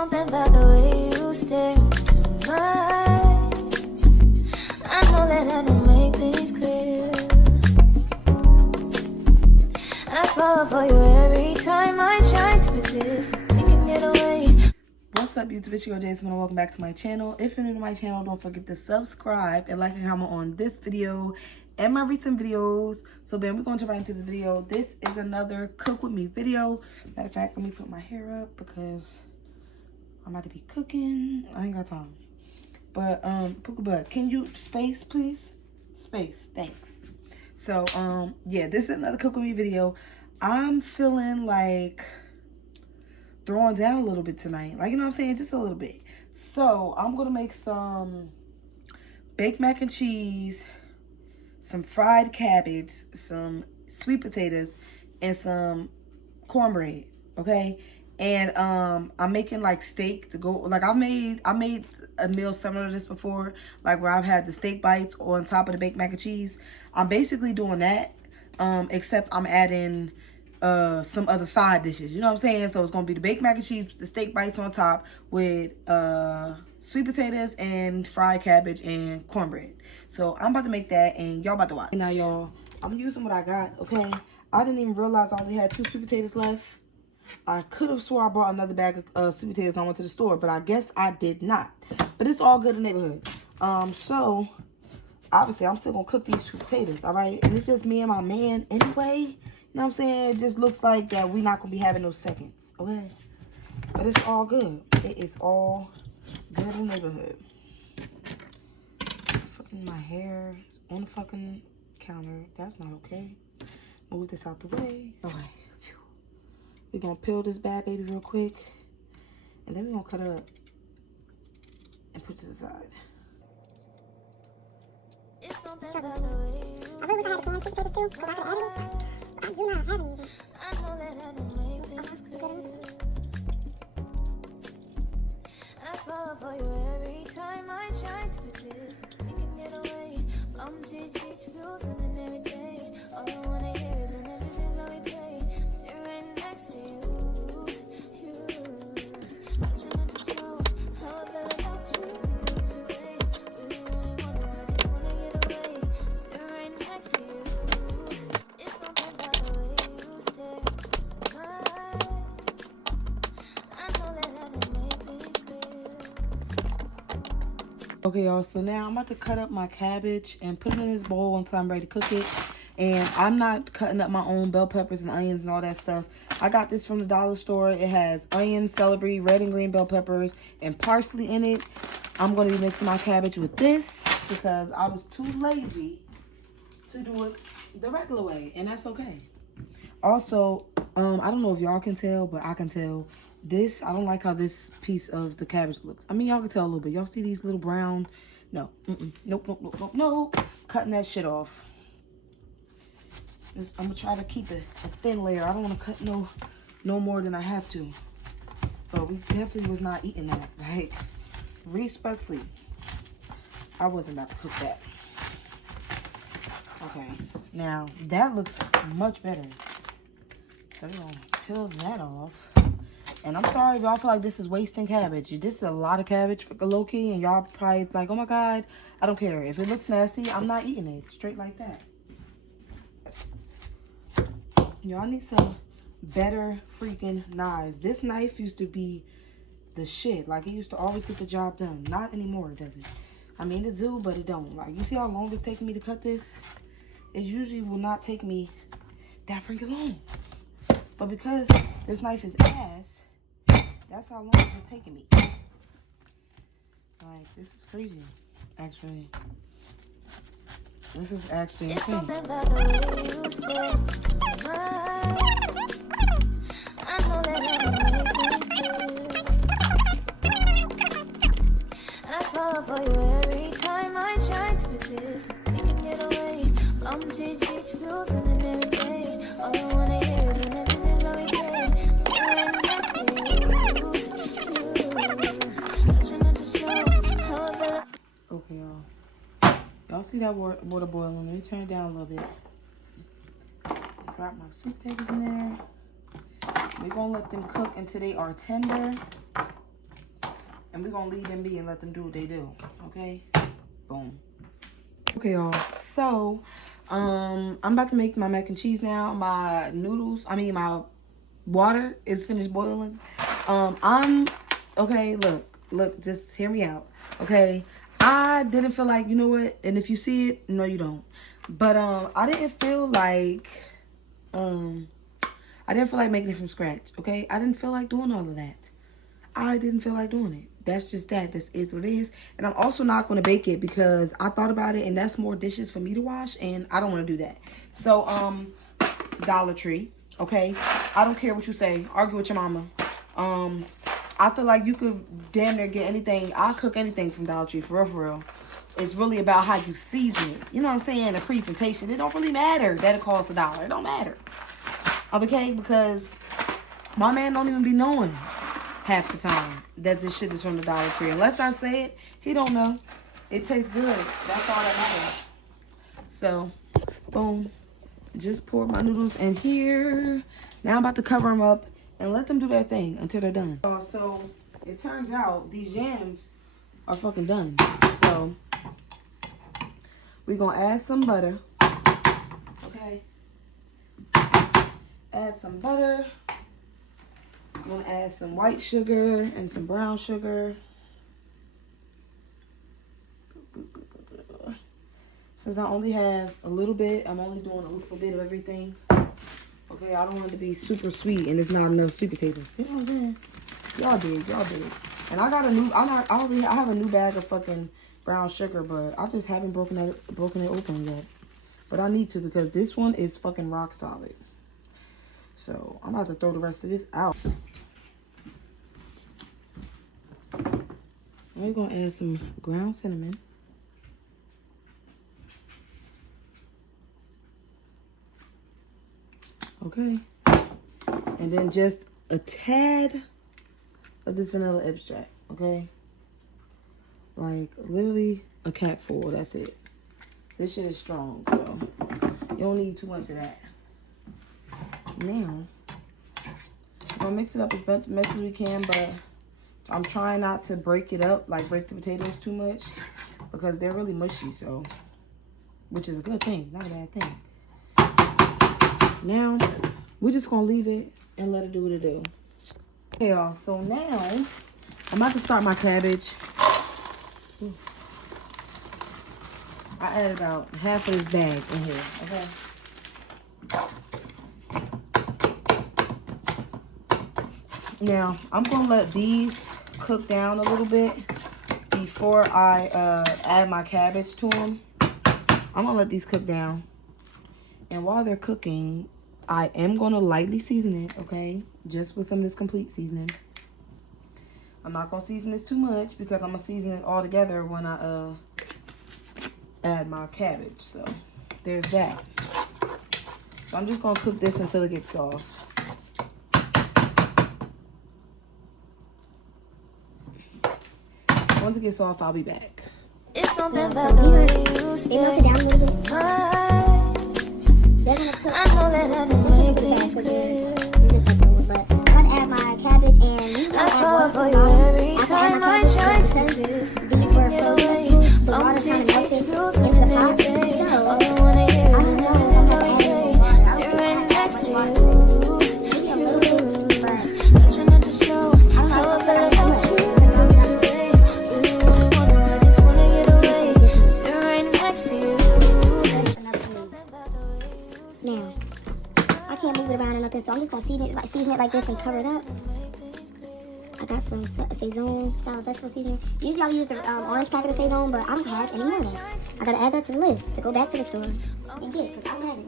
something about the way you stare into my eyes. I know that I don't make things clear. I fall for you every time I try to resist. You can get away. What's up, YouTube? It's your girl Jason, and welcome back to my channel. If you're new to my channel, don't forget to subscribe and like and comment on this video and my recent videos. So then we're going to jump right into this video. This is another cook with me video. Matter of fact, let me put my hair up because I'm about to be cooking. I ain't got time. But Pooka Bud, can you space, please? Space, thanks. So yeah, this is another cook with me video. I'm feeling like throwing down a little bit tonight, like, you know what I'm saying, just a little bit. So I'm gonna make some baked mac and cheese, some fried cabbage, some sweet potatoes, and some cornbread. Okay, and I'm making like steak to go. Like I made a meal similar to this before, like where I've had the steak bites on top of the baked mac and cheese. I'm basically doing that, except I'm adding some other side dishes, you know what I'm saying? So it's gonna be the baked mac and cheese, the steak bites on top with sweet potatoes and fried cabbage and cornbread. So I'm about to make that and y'all about to watch. Now y'all, I'm using what I got, okay? I didn't even realize I only had 2 sweet potatoes left. I could have swore I brought another bag of sweet potatoes I went to the store, but I guess I did not. But it's all good in the neighborhood. So obviously I'm still gonna cook these sweet potatoes, all right? And it's just me and my man anyway. You know what I'm saying? It just looks like that we're not going to be having those seconds, okay? But it's all good. It is all good in the neighborhood. Fucking my hair is on the fucking counter. That's not okay. Move this out the way. Okay. We're going to peel this bad baby real quick. And then we're going to cut it up and put it to the side. It's something about the way you I really wish I had a can of sweet potatoes too, because I could have added it. I do not have any. I know that I don't make things clear. I fall for you every time I try to resist. You can get away. Chase beach views and then every day. All I wanna hear is an everything's how we play. Sit right next to you. I try not to show how I feel about you. Because you really wanna get away. Sit right next to you. It's something about the way you stare into my eyes. I know that I don't make things clear. Okay, y'all, so now I'm about to cut up my cabbage and put it in this bowl until I'm ready to cook it. And I'm not cutting up my own bell peppers and onions and all that stuff. I got this from the dollar store. It has onions, celery, red and green bell peppers, and parsley in it. I'm going to be mixing my cabbage with this because I was too lazy to do it the regular way, and that's okay. Also, I don't know if y'all can tell, but I can tell. This, I don't like how this piece of the cabbage looks. I mean, y'all can tell a little bit. Y'all see these little brown? No. Nope. Cutting that shit off. I'm going to try to keep it a thin layer. I don't want to cut no more than I have to. But we definitely was not eating that, right? Respectfully, I wasn't about to cook that. Okay. Now, that looks much better. So we're going to peel that off. And I'm sorry if y'all feel like this is wasting cabbage. This is a lot of cabbage for low-key, and y'all probably like, oh my God, I don't care. If it looks nasty, I'm not eating it. Straight like that. Y'all need some better freaking knives. This knife used to be the shit. Like, it used to always get the job done. Not anymore, does it? I mean, it do, but it don't. Like, you see how long it's taking me to cut this? It usually will not take me that freaking long. But because this knife is ass, that's how long it's taking me. Like, this is crazy, actually. This is actually It's insane. something about the way you stare into my eyes. I know that I don't make things clear. I fall for you every time I try to resist. You can get away. Chase beach views and then every day. All I wanna hear is an everything's how we play. Sit right next to you. I try not to show how I feel. Okay, y'all. Y'all see that water boiling? Let me turn it down a little bit. Drop my sweet potatoes in there. We're going to let them cook until they are tender. we're gonna leave them be and let them do what they do. Okay? Boom. Okay, y'all. So, I'm about to make my mac and cheese now. My noodles, my water is finished boiling. Okay, look, just hear me out. Okay? I didn't feel like, you know what? And if you see it, no, you don't. But, I didn't feel like making it from scratch. Okay? I didn't feel like doing all of that. I didn't feel like doing it. That's just that. This is what it is. And I'm also not going to bake it because I thought about it and that's more dishes for me to wash and I don't want to do that. So, Dollar Tree, okay? I don't care what you say. Argue with your mama. I feel like you could damn near get anything. I'll cook anything from Dollar Tree, for real. It's really about how you season it. You know what I'm saying? The presentation. It don't really matter that it costs $1. It don't matter. Okay? Because my man don't even be knowing half the time that this shit is from the Dollar Tree. Unless I say it, he don't know. It tastes good. That's all that matters. So, boom. Just pour my noodles in here. Now I'm about to cover them up and let them do their thing until they're done. So, it turns out these yams are fucking done. So, we're going to add some butter. Okay. Add some butter. I'm going to add some white sugar and some brown sugar. Since I only have a little bit, I'm only doing a little bit of everything. Okay, I don't want it to be super sweet and it's not enough sweet potatoes. You know what I'm saying? Y'all did. And I got a new, I have a new bag of fucking brown sugar, but I just haven't broken it open yet. But I need to because this one is fucking rock solid. So I'm about to throw the rest of this out. We're going to add some ground cinnamon. Okay. And then just a tad of this vanilla extract. Okay. Like literally a capful. That's it. This shit is strong. So you don't need too much of that. Now, I'm going to mix it up as much as we can, but I'm trying not to break it up, like break the potatoes too much, because they're really mushy, so, which is a good thing, not a bad thing. Now, we're just going to leave it and let it do what it do. Okay, y'all, so now, I'm about to start my cabbage. Ooh. I added about half of this bag in here, okay? Now, I'm going to let these cook down a little bit before I add my cabbage to them. I'm going to let these cook down. And while they're cooking, I am going to lightly season it, okay? Just with some of this complete seasoning. I'm not going to season this too much because I'm going to season it all together when I add my cabbage. So, there's that. So, I'm just going to cook this until it gets soft. Once it gets off, I'll be back. It's something about the way you stay. I know that I don't make things clear. But I'm gonna add my cabbage and I fall for you every time I try to kiss. You can get away. I'm just bitch feeling every day. All I wanna hear is an everything every day. Sit right next to you. I'm trying not to show how I feel about you. Now, I can't move it around or nothing, so I'm just gonna season it like this and cover it up. I got some Saison style vegetable seasoning. Usually I'll use the orange packet of Saison, but I don't have any more of that. I gotta add that to the list to go back to the store and get it, because I don't have it.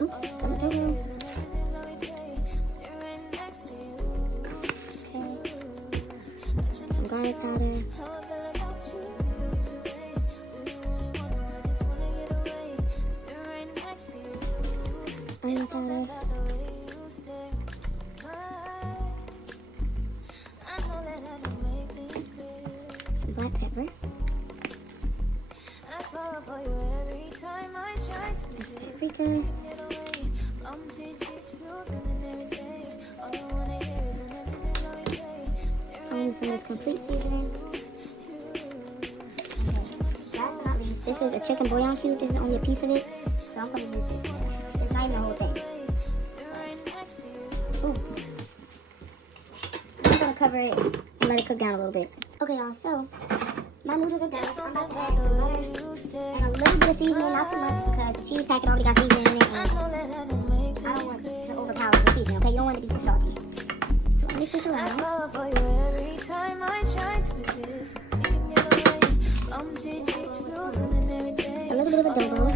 Oops, something fell down. Okay. Some garlic powder. Onion powder. Some black pepper. Paprika. use some of this complete seasoning. Okay. Last but not least, this is a chicken bouillon cube. This is only a piece of it, so I'm going to use this one. It's not even the whole thing. Ooh. I'm going to cover it and let it cook down a little bit. Okay, y'all, so my noodles are done. I'm about to add some butter and a little bit of seasoning, not too much because the cheese packet already got seasoning in it. And I don't want it to overpower the seasoning, okay? You don't want it to be too salty. So I'll mix this around. A little bit of a double.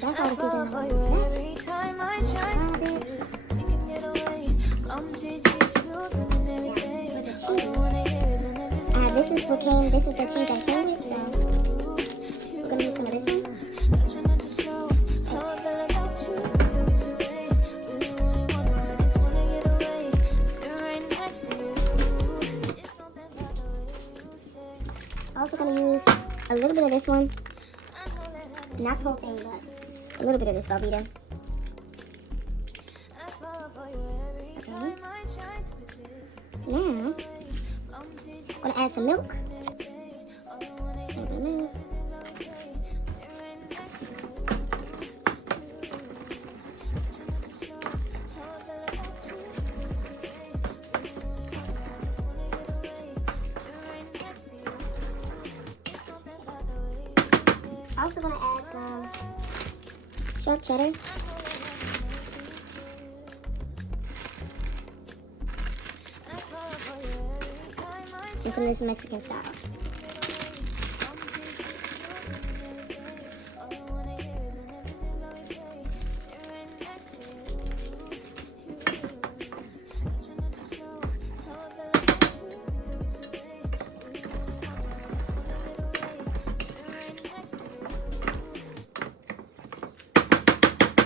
That's all the seasoning. This is the cheese that came with, so we're gonna use some of this one. Also gonna use a little bit of this one, not the whole thing, but a little bit of this Velveeta. Okay. Now, I'm gonna add some milk. I'm also gonna add some sharp cheddar. And some of this Mexican style.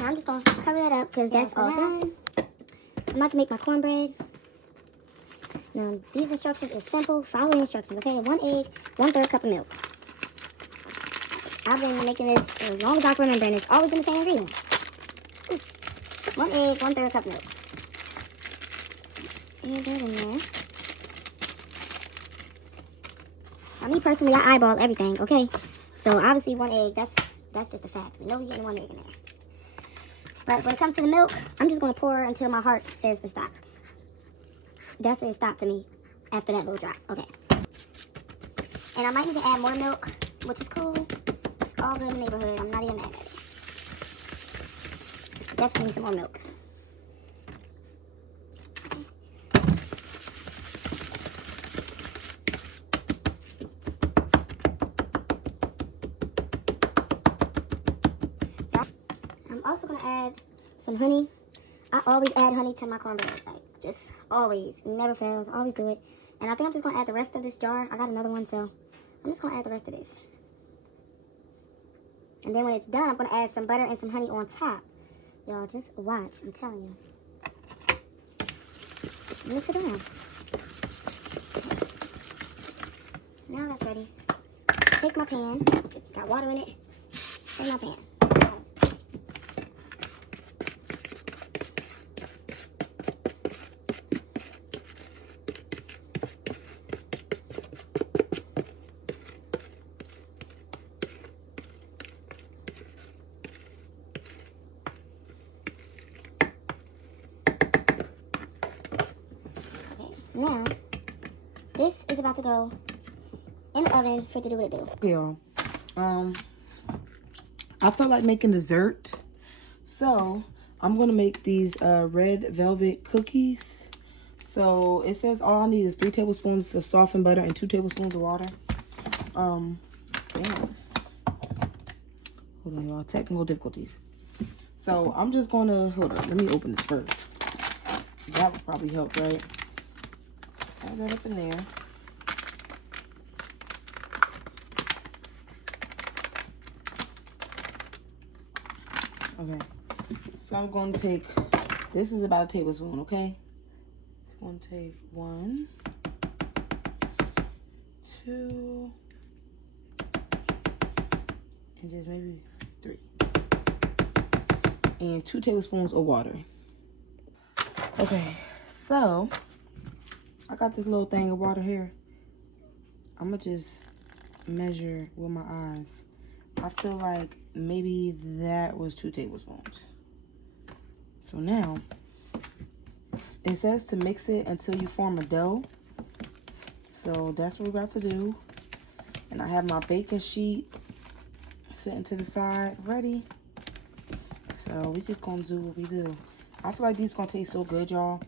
I'm just gonna cover that up because that's all done. I'm about to make my cornbread. Now, these instructions is simple. Follow the instructions, okay? 1 egg, 1/3 cup of milk. I've been making this as long as I can remember, and it's always been the same ingredient. 1 egg, 1/3 cup milk. And that in there. Now, me personally, I eyeball everything, okay? So, obviously, 1 egg, that's just a fact. No, you're getting 1 egg in there. But when it comes to the milk, I'm just going to pour until my heart says to stop. That's a stop to me after that little drop. Okay. And I might need to add more milk, which is cool. It's all good in the neighborhood. I'm not even mad at it. Definitely need some more milk. I'm also going to add some honey. I always add honey to my cornbread. Like, just always. Never fails. Always do it. And I think I'm just going to add the rest of this jar. I got another one, so I'm just going to add the rest of this. And then when it's done, I'm going to add some butter and some honey on top. Y'all, just watch. I'm telling you. Mix it around. Now that's ready. Take my pan. It's got water in it. Take my pan. Now, this is about to go in the oven for it to do what it do. Okay, y'all. I felt like making dessert, so I'm gonna make these red velvet cookies. So it says all I need is 3 tablespoons of softened butter and 2 tablespoons of water. Damn. Hold on, y'all. Technical difficulties. So I'm just gonna hold on. Let me open this first. That would probably help, right? Add that up in there. Okay. So I'm going to take, this is about a tablespoon, okay? I'm going to take 1, 2, and just maybe 3. And 2 tablespoons of water. Okay, so I got this little thing of water here. I'm gonna just measure with my eyes. I feel like maybe that was 2 tablespoons. So now, it says to mix it until you form a dough. So that's what we're about to do. And I have my baking sheet sitting to the side, ready. So we just gonna do what we do. I feel like these gonna taste so good, y'all.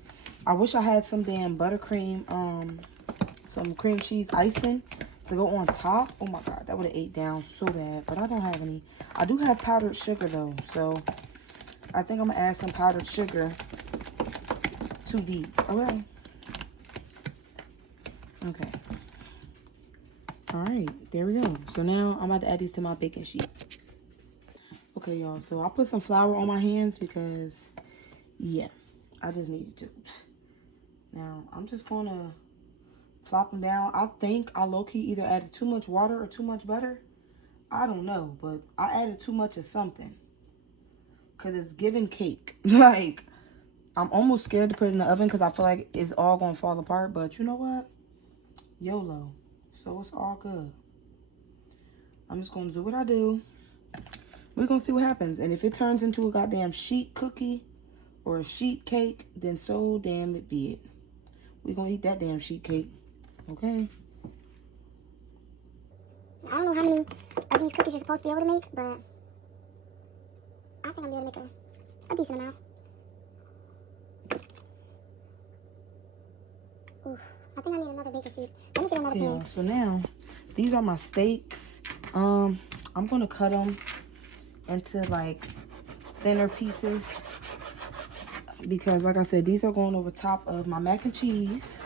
I wish I had some damn buttercream, some cream cheese icing to go on top. Oh my God, that would have ate down so bad, but I don't have any. I do have powdered sugar though, so I think I'm gonna add some powdered sugar to these. Okay. Okay. All right, there we go. So now I'm about to add these to my baking sheet. Okay, y'all, so I put some flour on my hands because, yeah, I just needed to. Now, I'm just gonna plop them down. I think I low-key either added too much water or too much butter. I don't know, but I added too much of something. Because it's giving cake. Like, I'm almost scared to put it in the oven because I feel like it's all going to fall apart. But you know what? YOLO. So it's all good. I'm just going to do what I do. We're going to see what happens. And if it turns into a goddamn sheet cookie or a sheet cake, then so damn it be it. We're going to eat that damn sheet cake. Okay? I don't know how many of these cookies you're supposed to be able to make, but I think I'm going to make a decent amount. Oof. I think I need another baking sheet. Let me get another pan. Yeah, so now, these are my steaks. I'm going to cut them into, like, thinner pieces. Because, like I said, these are going over top of my mac and cheese.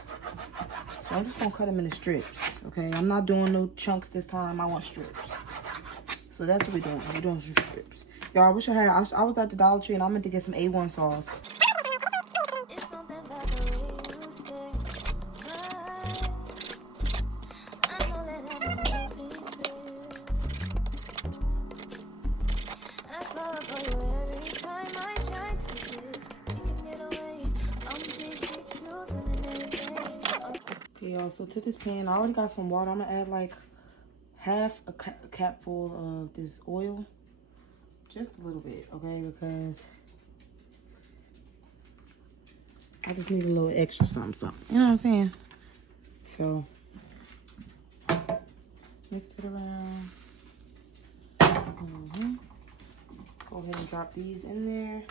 So I'm just going to cut them into strips, okay? I'm not doing no chunks this time. I want strips. So that's what we're doing. We're doing some strips. Y'all, I wish I had... I was at the Dollar Tree and I meant to get some A1 sauce. It's something about the way you stare. I know that I can make things clear. I fall for you every time I try to resist. You can get away. I'm taking you feeling everything. Okay, y'all, so to this pan, I already got some water. I'm going to add, like, half a cap full of this oil. Just a little bit, okay? Because I just need a little extra something. You know what I'm saying? So, mix it around. Go ahead and drop these in there.